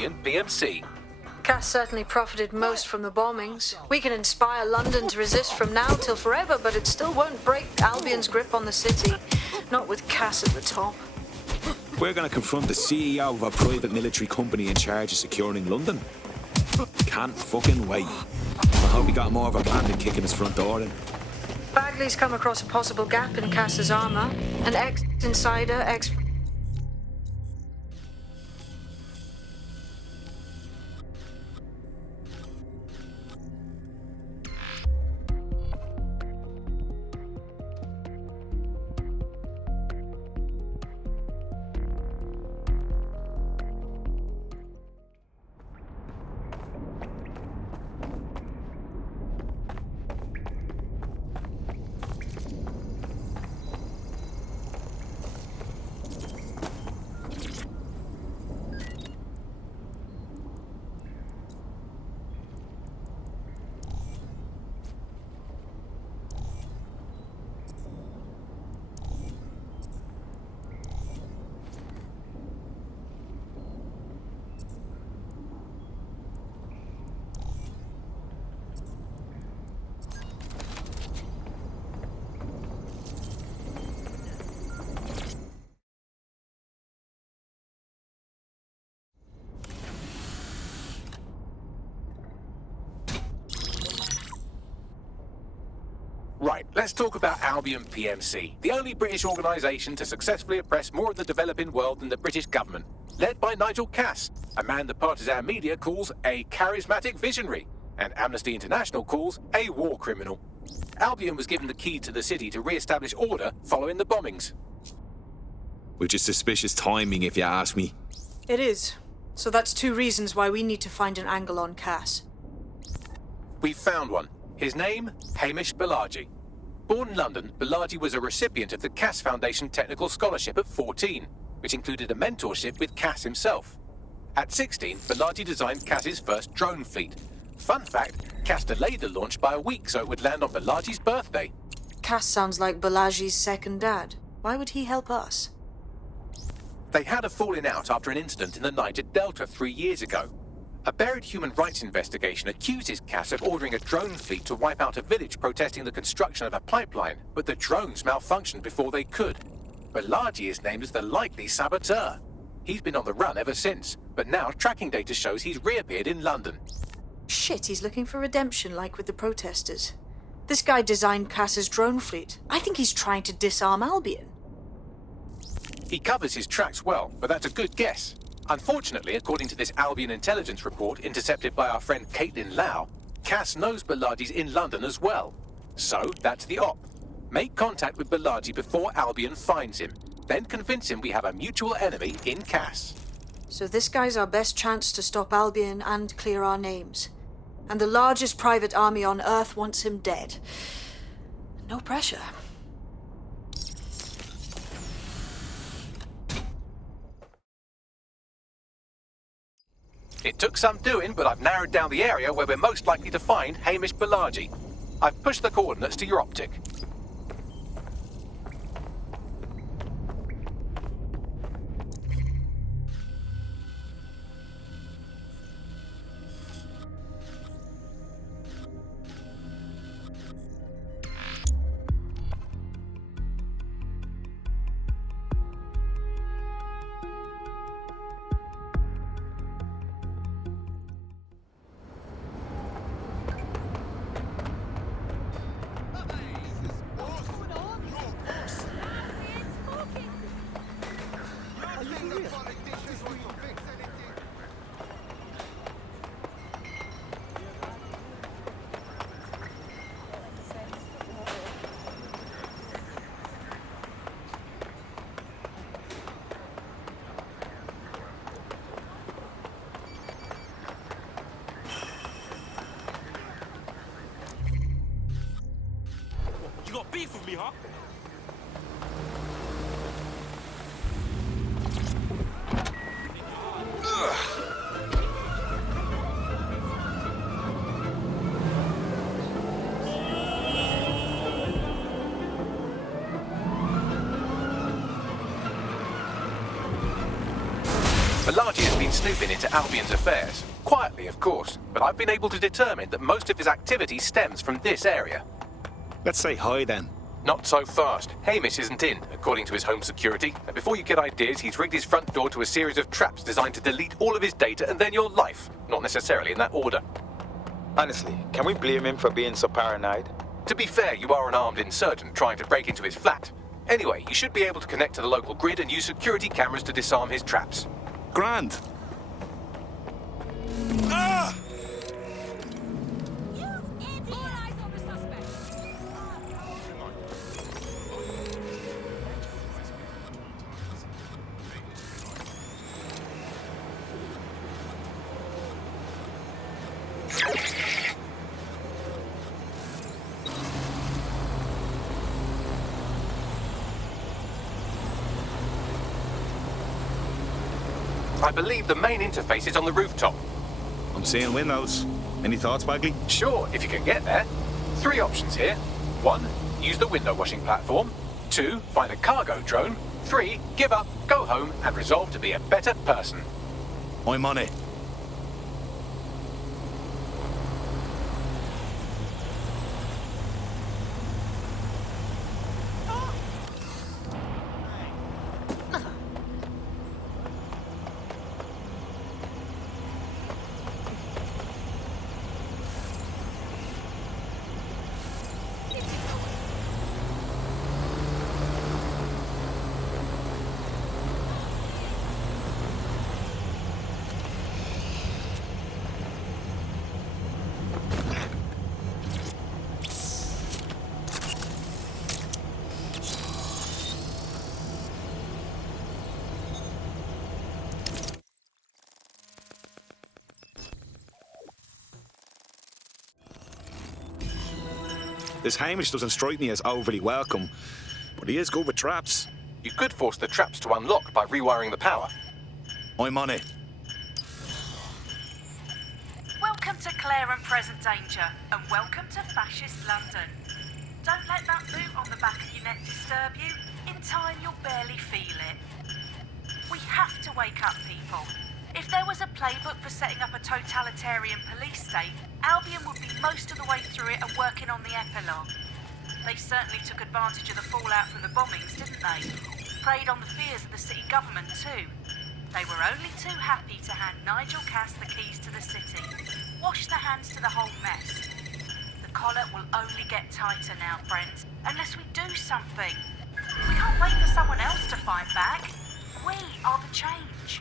Albion PMC. Cass certainly profited most from the bombings. We can inspire London to resist from now till forever, but it still won't break Albion's grip on the city. Not with Cass at the top. We're going to confront the CEO of a private military company in charge of securing London. Can't fucking wait. I hope he got more of a plan than kicking his front door in. Bagley's come across a possible gap in Cass's armor. An ex-insider, Right, let's talk about Albion PMC, the only British organisation to successfully oppress more of the developing world than the British government, led by Nigel Cass, a man the partisan media calls a charismatic visionary, and Amnesty International calls a war criminal. Albion was given the key to the city to re-establish order following the bombings. Which is suspicious timing, if you ask me. It is. So that's two reasons why we need to find an angle on Cass. We've found one. His name, Hamish Balaji. Born in London, Balaji was a recipient of the Cass Foundation Technical Scholarship at 14, which included a mentorship with Cass himself. At 16, Balaji designed Cass's first drone fleet. Fun fact, Cass delayed the launch by a week so it would land on Balaji's birthday. Cass sounds like Balaji's second dad. Why would he help us? They had a falling out after an incident in the Niger Delta 3 years ago. A buried human rights investigation accuses Cass of ordering a drone fleet to wipe out a village protesting the construction of a pipeline, but the drones malfunctioned before they could. Balaji is named as the likely saboteur. He's been on the run ever since, but now tracking data shows he's reappeared in London. Shit, he's looking for redemption like with the protesters. This guy designed Cass's drone fleet. I think he's trying to disarm Albion. He covers his tracks well, but that's a good guess. Unfortunately, according to this Albion intelligence report intercepted by our friend Caitlin Lau, Cass knows Balaji's in London as well. So, that's the op. Make contact with Balaji before Albion finds him. Then convince him we have a mutual enemy in Cass. So this guy's our best chance to stop Albion and clear our names. And the largest private army on Earth wants him dead. No pressure. It took some doing, but I've narrowed down the area where we're most likely to find Hamish Balaji. I've pushed the coordinates to your optic. You got beef with me, huh? Bilardi has been snooping into Albion's affairs. Quietly, of course, but I've been able to determine that most of his activity stems from this area. Let's say hi then. Not so fast. Hamish isn't in, according to his home security. And before you get ideas, he's rigged his front door to a series of traps designed to delete all of his data and then your life. Not necessarily in that order. Honestly, can we blame him for being so paranoid? To be fair, you are an armed insurgent trying to break into his flat. Anyway, you should be able to connect to the local grid and use security cameras to disarm his traps. Grand. Ah! I believe the main interface is on the rooftop. I'm seeing windows. Any thoughts, Bagley? Sure, if you can get there. 3 options here. 1, use the window washing platform. 2, find a cargo drone. 3, give up, go home, and resolve to be a better person. I'm on it. This Hamish doesn't strike me as overly welcome, but he is good with traps. You could force the traps to unlock by rewiring the power. I'm on it. Welcome to Clare and Present Danger, and welcome to Fascist London. Don't let that boot on the back of your neck disturb you. In time, you'll barely feel it. We have to wake up people. If there was a playbook for setting up a totalitarian police state, Albion would be most of the way through it and working on the epilogue. They certainly took advantage of the fallout from the bombings, didn't they? Preyed on the fears of the city government too. They were only too happy to hand Nigel Cass the keys to the city. Wash their hands to the whole mess. The collar will only get tighter now, friends, unless we do something. We can't wait for someone else to fight back. We are the change.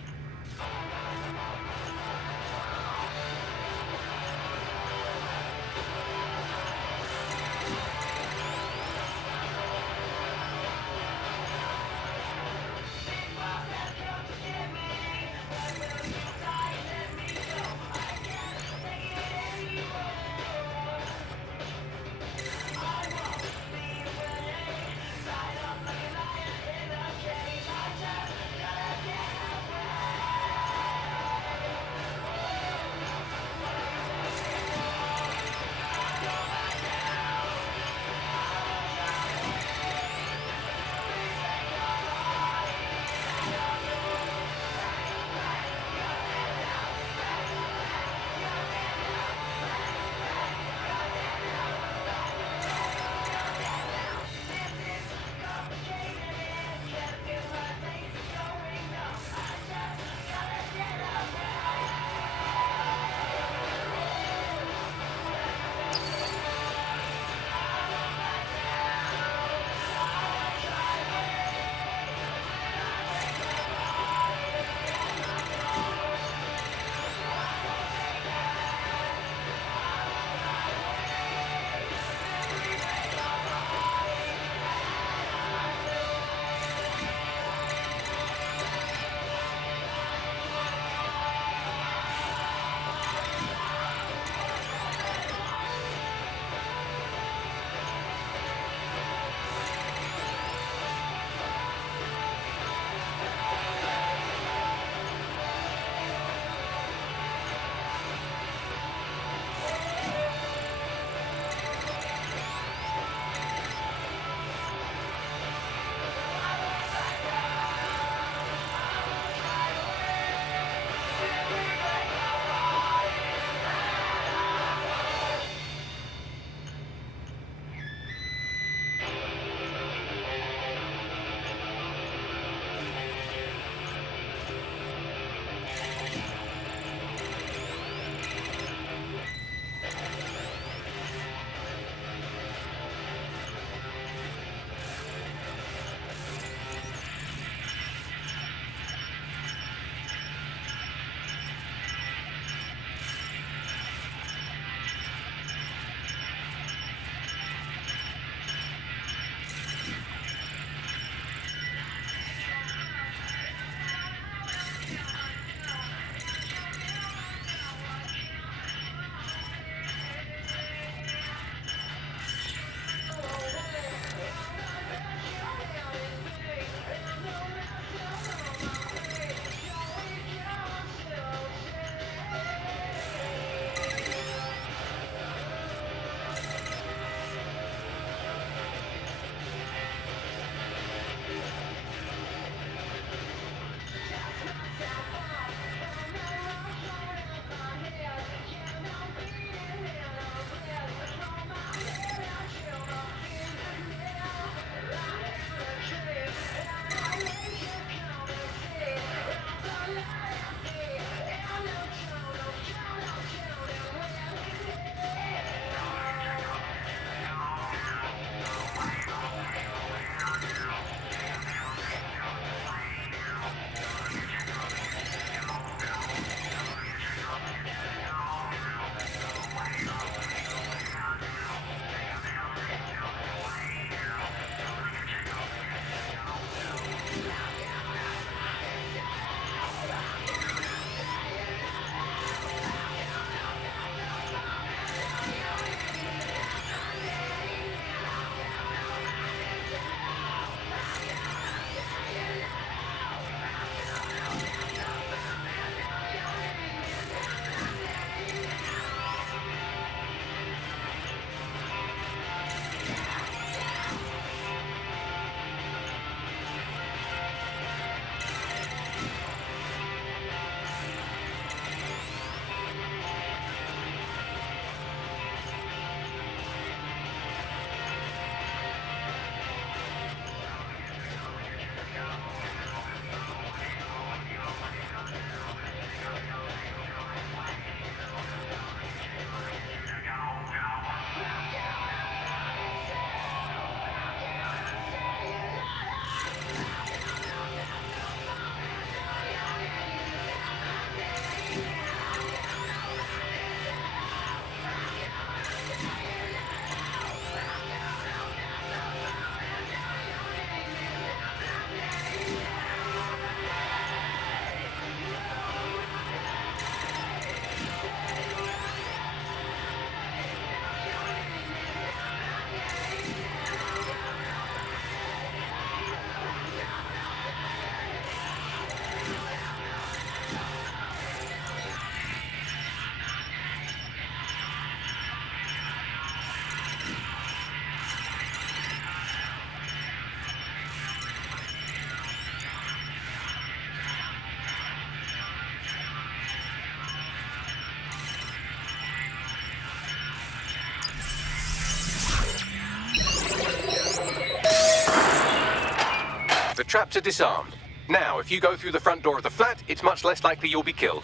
traps are disarmed. Now, if you go through the front door of the flat, it's much less likely you'll be killed.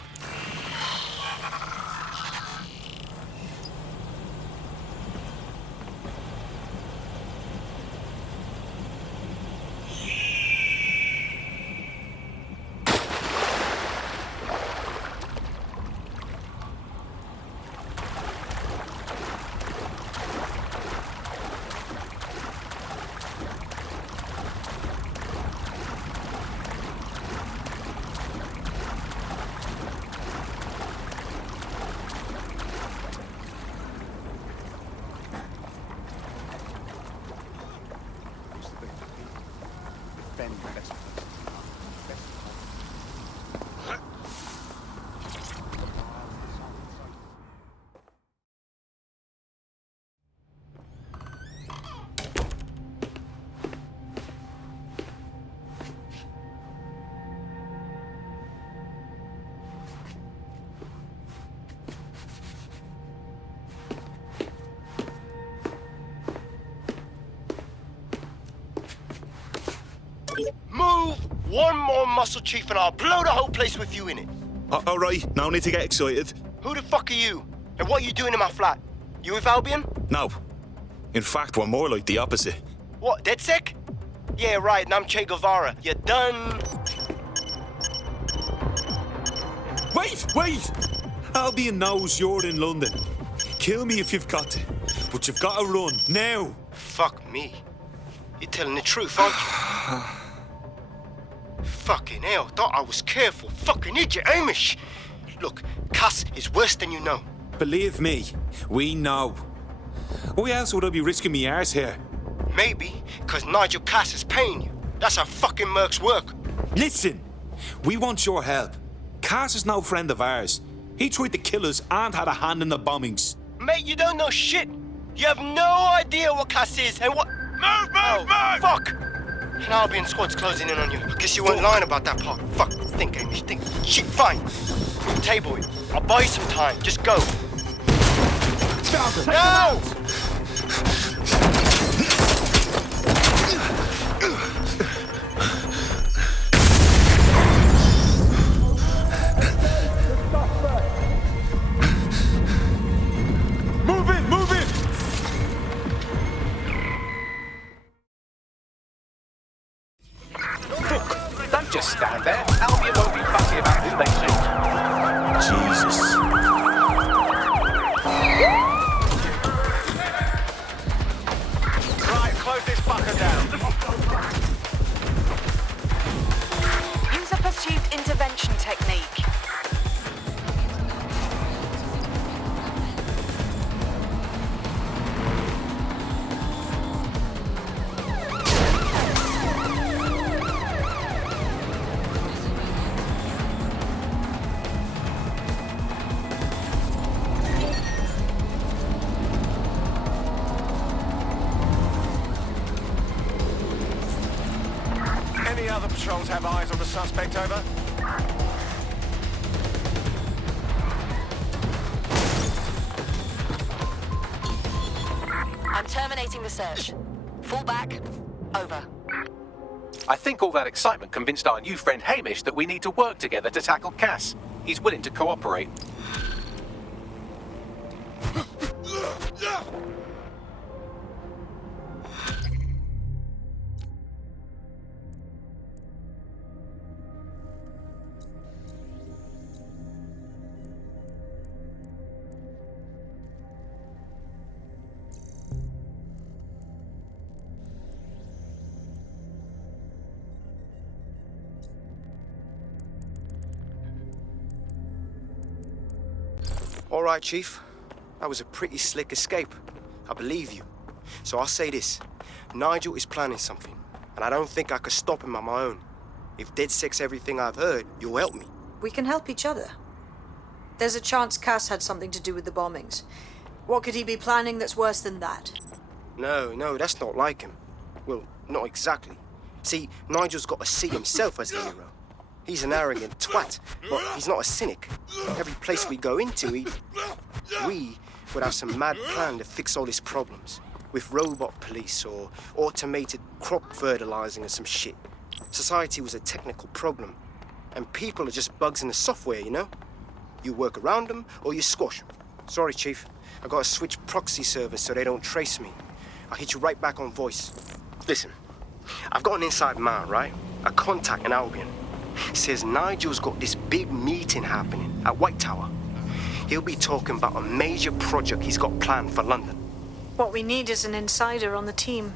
Move one more muscle, Chief, and I'll blow the whole place with you in it. All right, no need to get excited. Who the fuck are you? And what are you doing in my flat? You with Albion? No. In fact, we're more like the opposite. What, DedSec? Yeah, right, and I'm Che Guevara. You done? Wait! Albion knows you're in London. Kill me if you've got to, but you've got to run, now. Fuck me. You're telling the truth, aren't you? Fucking hell, thought I was careful. Fucking idiot, Amish. Look, Cass is worse than you know. Believe me, we know. Why else would I be risking me arse here? Maybe, because Nigel Cass is paying you. That's how fucking mercs work. Listen, we want your help. Cass is no friend of ours. He tried to kill us and had a hand in the bombings. Mate, you don't know shit. You have no idea what Cass is and what... Move! Fuck! An Albion squad's closing in on you. I guess you weren't lying about that part. Fuck, think, Amish, think. Shit, fine. We'll table it. I'll buy you some time. Just go. No! Move it! Don't just stand there. Albion won't be fussy about who they shoot. Jesus. Right, close this fucker down. Use a pursuit intervention technique. Any other patrols have eyes on the suspect, over? I'm terminating the search. Fall back. Over. I think all that excitement convinced our new friend Hamish that we need to work together to tackle Cass. He's willing to cooperate. All right, Chief. That was a pretty slick escape. I believe you. So I'll say this. Nigel is planning something, and I don't think I could stop him on my own. If DedSec's everything I've heard, you'll help me. We can help each other. There's a chance Cass had something to do with the bombings. What could he be planning that's worse than that? No, that's not like him. Well, not exactly. See, Nigel's got to see himself as the hero. He's an arrogant twat, but he's not a cynic. Every place we go into, we would have some mad plan to fix all his problems. With robot police or automated crop fertilizing or some shit. Society was a technical problem, and people are just bugs in the software, you know? You work around them, or you squash them. Sorry, Chief. I gotta switch proxy servers so they don't trace me. I'll hit you right back on voice. Listen, I've got an inside man, right? A contact in Albion. Says Nigel's got this big meeting happening at White Tower. He'll be talking about a major project he's got planned for London. What we need is an insider on the team.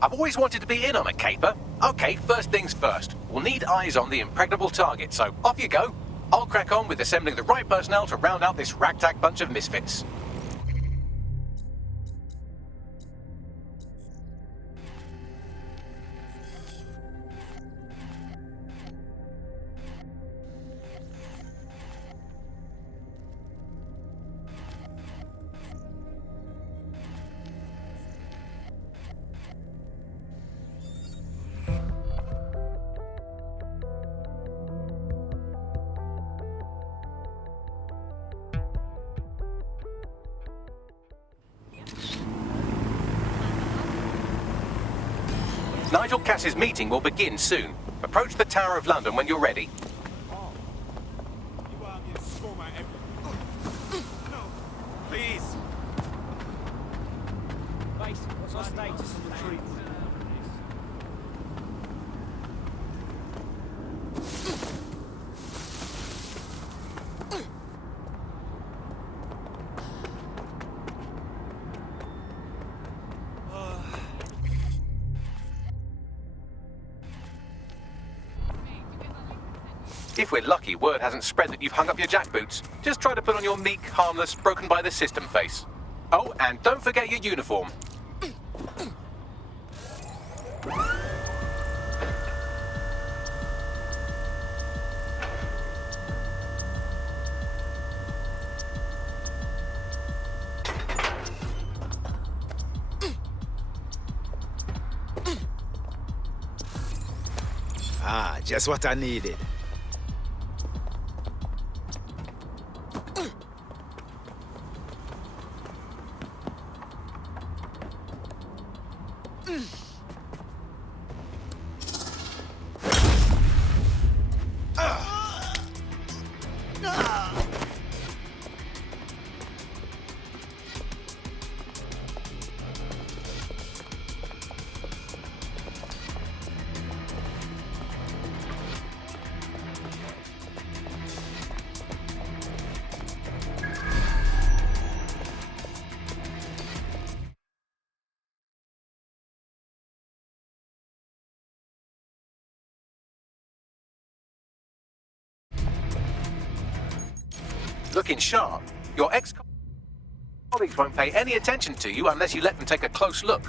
I've always wanted to be in on a caper. Okay, first things first. We'll need eyes on the impregnable target, so off you go. I'll crack on with assembling the right personnel to round out this ragtag bunch of misfits. Nigel Cass's meeting will begin soon. Approach the Tower of London when you're ready. Please. Base, what's our status of the retreat? If we're lucky, word hasn't spread that you've hung up your jackboots. Just try to put on your meek, harmless, broken by the system face. Oh, and don't forget your uniform. Ah, just what I needed. Looking sharp. Your ex-colleagues won't pay any attention to you unless you let them take a close look.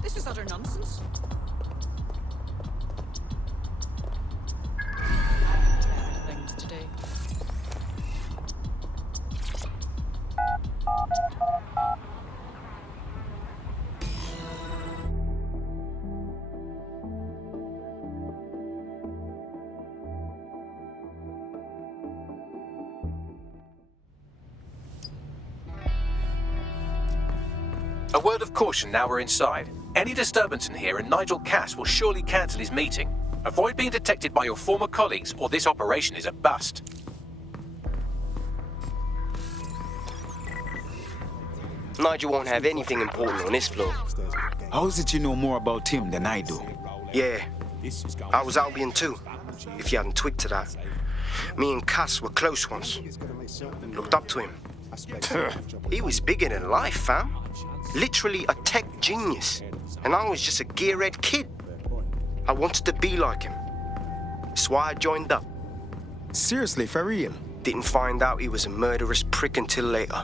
This is utter nonsense. Things to do. A word of caution now we're inside. Any disturbance in here and Nigel Cass will surely cancel his meeting. Avoid being detected by your former colleagues or this operation is a bust. Nigel won't have anything important on this floor. How is it you know more about him than I do? Yeah, I was Albion too, if you hadn't twigged to that. Me and Cass were close once. Looked up to him. He was bigger than life, fam. Literally a tech genius. And I was just a gearhead kid. I wanted to be like him. That's why I joined up. Seriously, for real? Didn't find out he was a murderous prick until later.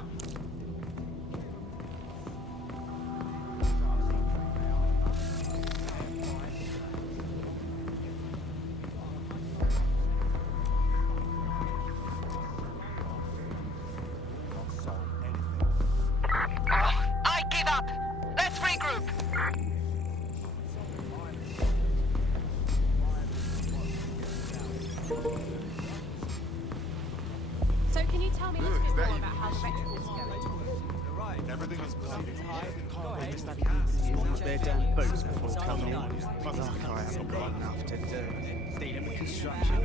Their damn boots before coming on. Like I haven't got enough to do. Dealing with construction.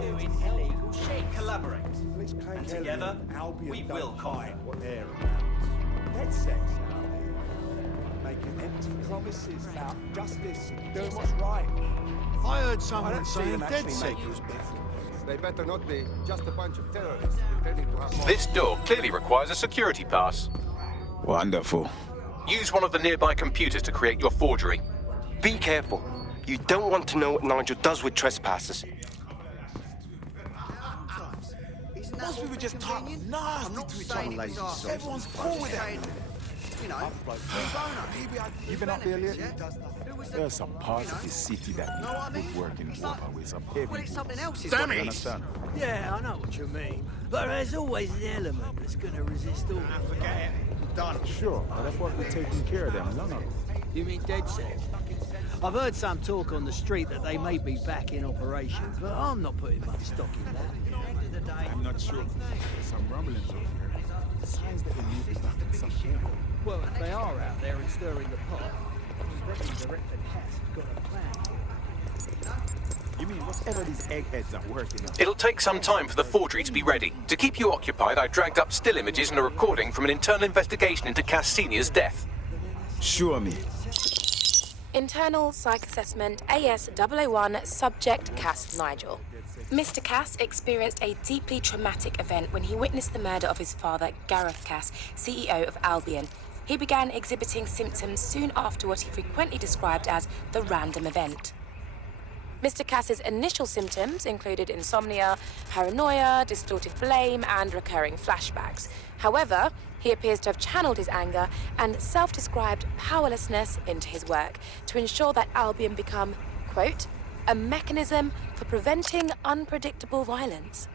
Doing illegal shit. Collaborate. And together, we will conquer. What they're about. Dead sex out there. Making empty promises about justice and doing what's right. I heard I someone don't see saying them dead actually sex making was it. better. They better not be just a bunch of terrorists pretending to have more. This door clearly requires a security pass. Wonderful. Use one of the nearby computers to create your forgery. Be careful. You don't want to know what Nigel does with trespassers. Once we were just talking nasty to each other, ladies. Everyone's cool with it. You know, You've been up there lately? There's some parts of this city that need good working over with some heavy Something else is You understand? Yeah, I know what you mean. But there's always an element that's gonna resist all. forget it. Done. Sure, but that's what we're taking care of them long ago. You mean dead sex? I've heard some talk on the street that they may be back in operation, but I'm not putting much stock in that. I'm not sure. There's some rumblings over here. Signs that they may be back in some camp. Well, if they are out there and stirring the pot, I reckon Director Cass has got a plan. You mean whatever these eggheads are working on? It'll take some time for the forgery to be ready. To keep you occupied, I dragged up still images and a recording from an internal investigation into Cass Sr.'s death. Show me. Internal Psych Assessment AS001 Subject Cass Nigel. Mr. Cass experienced a deeply traumatic event when he witnessed the murder of his father, Gareth Cass, CEO of Albion. He began exhibiting symptoms soon after what he frequently described as the random event. Mr. Cass's initial symptoms included insomnia, paranoia, distorted blame, and recurring flashbacks. However, he appears to have channeled his anger and self-described powerlessness into his work to ensure that Albion become, quote, a mechanism for preventing unpredictable violence.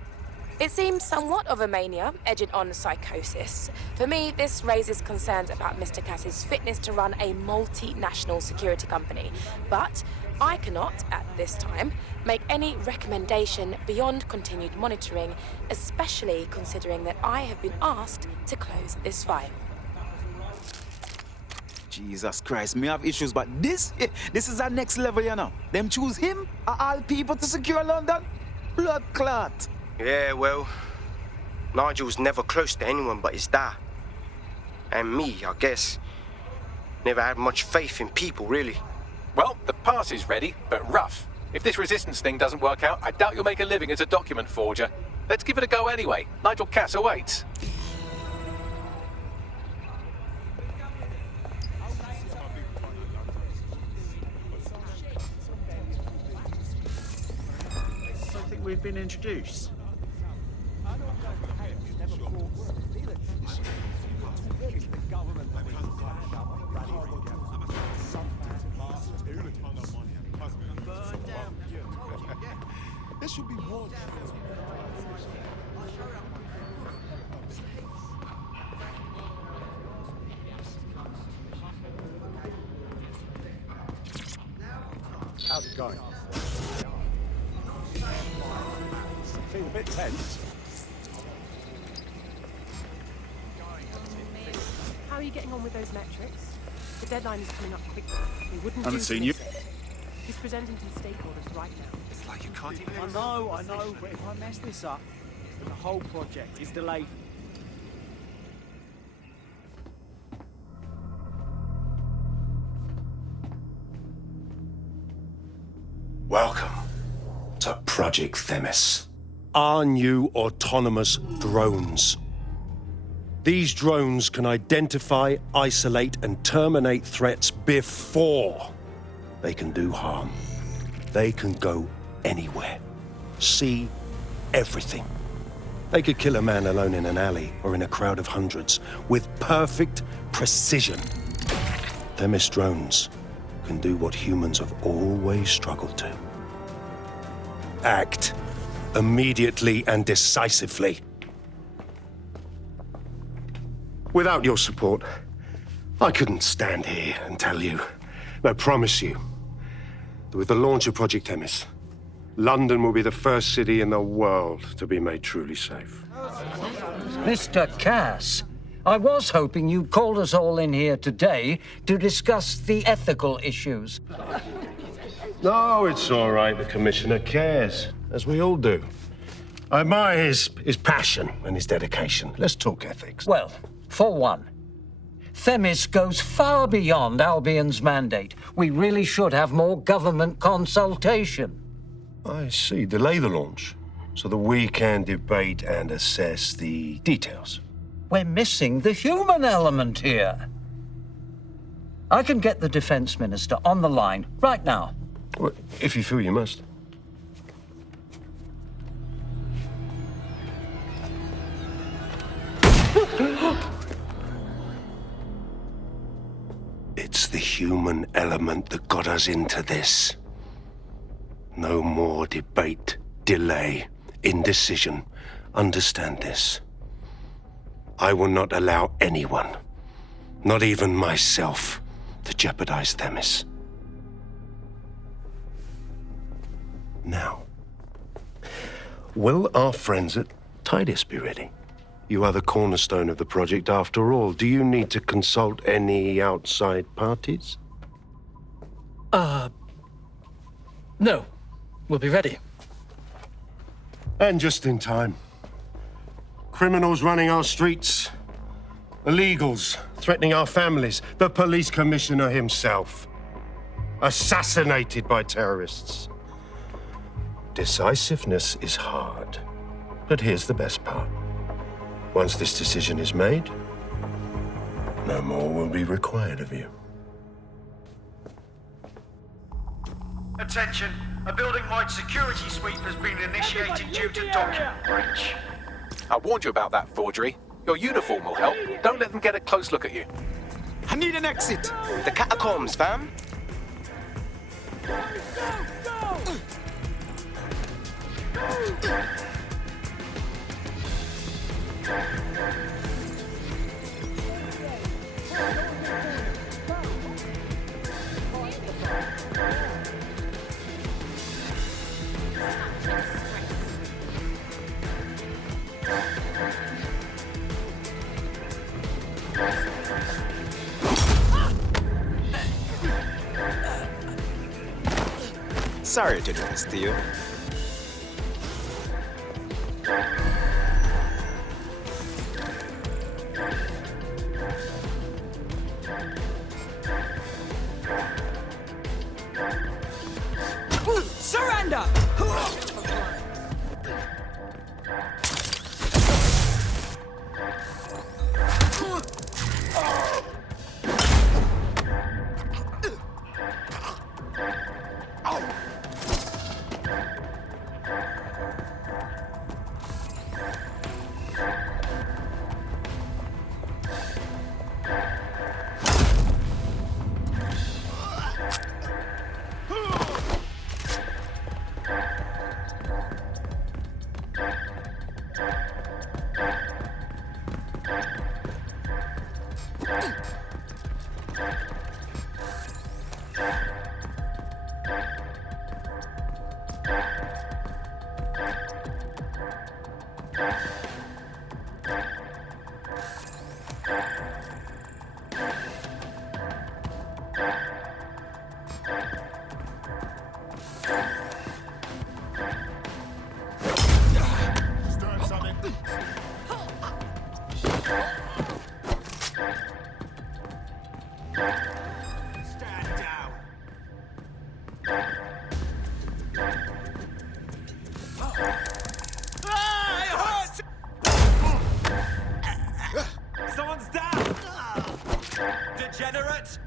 It seems somewhat of a mania, edging on psychosis. For me, this raises concerns about Mr. Cass's fitness to run a multinational security company. But I cannot, at this time, make any recommendation beyond continued monitoring, especially considering that I have been asked to close this file. Jesus Christ, me have issues, but this is our next level, you know. Them choose him, of all people, to secure London? Blood clot. Yeah, well, Nigel's never close to anyone but his dad. And me, I guess. Never had much faith in people, really. Well, the pass is ready, but rough. If this resistance thing doesn't work out, I doubt you'll make a living as a document forger. Let's give it a go anyway. Nigel Cass awaits. I think we've been introduced. There should be more. How's it going? Feel a bit tense. How are you getting on with those metrics? The deadline is coming up quickly. We wouldn't Haven't do seen to you. miss it. He's presenting to the stakeholders right now. It's like you can't even. I know, but if I mess this up, then the whole project is delayed. Welcome to Project Themis. Our new autonomous drones. These drones can identify, isolate, and terminate threats before they can do harm. They can go anywhere, see everything. They could kill a man alone in an alley or in a crowd of hundreds with perfect precision. Themis drones can do what humans have always struggled to. Act immediately and decisively. Without your support, I couldn't stand here and tell you. I promise you, With the launch of Project Themis, London will be the first city in the world to be made truly safe. Mr. Cass, I was hoping you called us all in here today to discuss the ethical issues. No, it's all right. The Commissioner cares, as we all do. I admire his passion and his dedication. Let's talk ethics. Well, for one, Themis goes far beyond Albion's mandate. We really should have more government consultation. I see. Delay the launch so that we can debate and assess the details. We're missing the human element here. I can get the Defense Minister on the line right now. Well, if you feel you must. It's the human element that got us into this. No more debate, delay, indecision. Understand this. I will not allow anyone, not even myself, to jeopardize Themis. Now, will our friends at Tidus be ready? You are the cornerstone of the project after all. Do you need to consult any outside parties? No. We'll be ready. And just in time. Criminals running our streets. Illegals threatening our families. The police commissioner himself. Assassinated by terrorists. Decisiveness is hard. But here's the best part. Once this decision is made, no more will be required of you. Attention, a building-wide security sweep has been initiated due to document breach. I warned you about that forgery. Your uniform will help. Don't let them get a close look at you. I need an exit. The catacombs, fam. Sorry to do this to you. Surrender! Someone's down! Degenerate!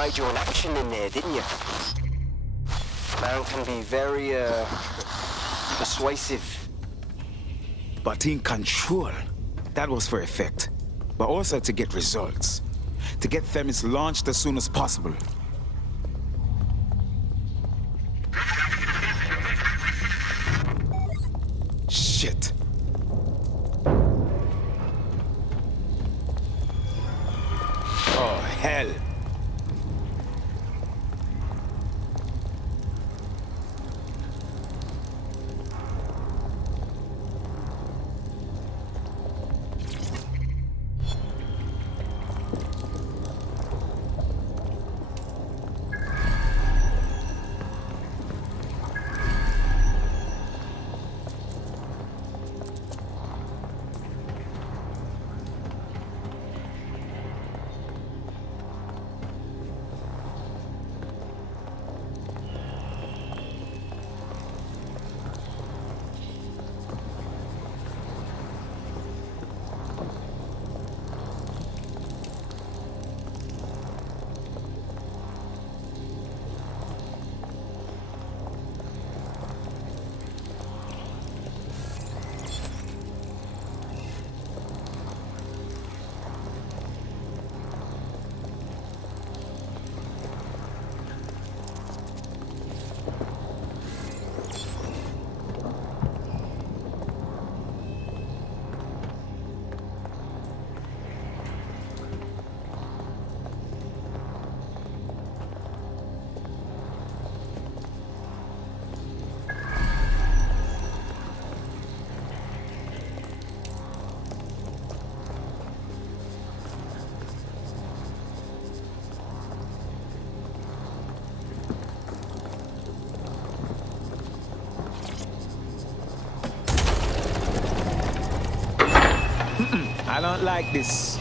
Nigel in action in there, didn't you? Man can be very, persuasive. But in control, that was for effect. But also to get results. To get Themis launched as soon as possible. Shit. Oh, hell. I don't like this.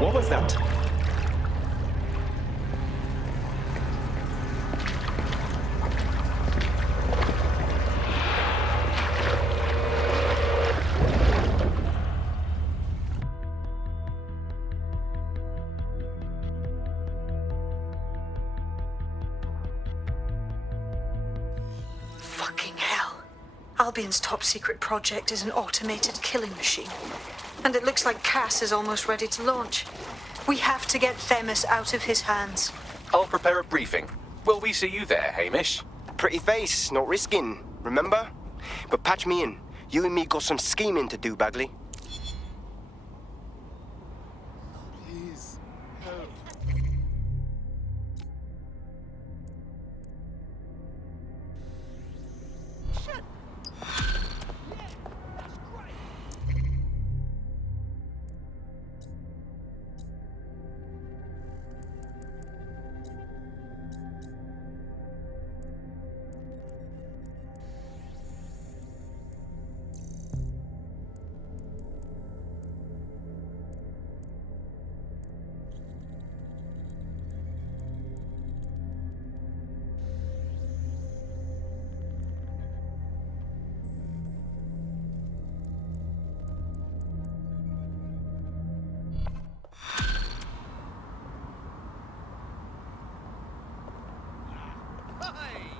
What was that? Fucking hell. Albion's top secret project is an automated killing machine. And it looks like Cass is almost ready to launch. We have to get Themis out of his hands. I'll prepare a briefing. Will we see you there, Hamish? Pretty face, not risking, remember? But patch me in. You and me got some scheming to do, Bagley. Please, help. Hey!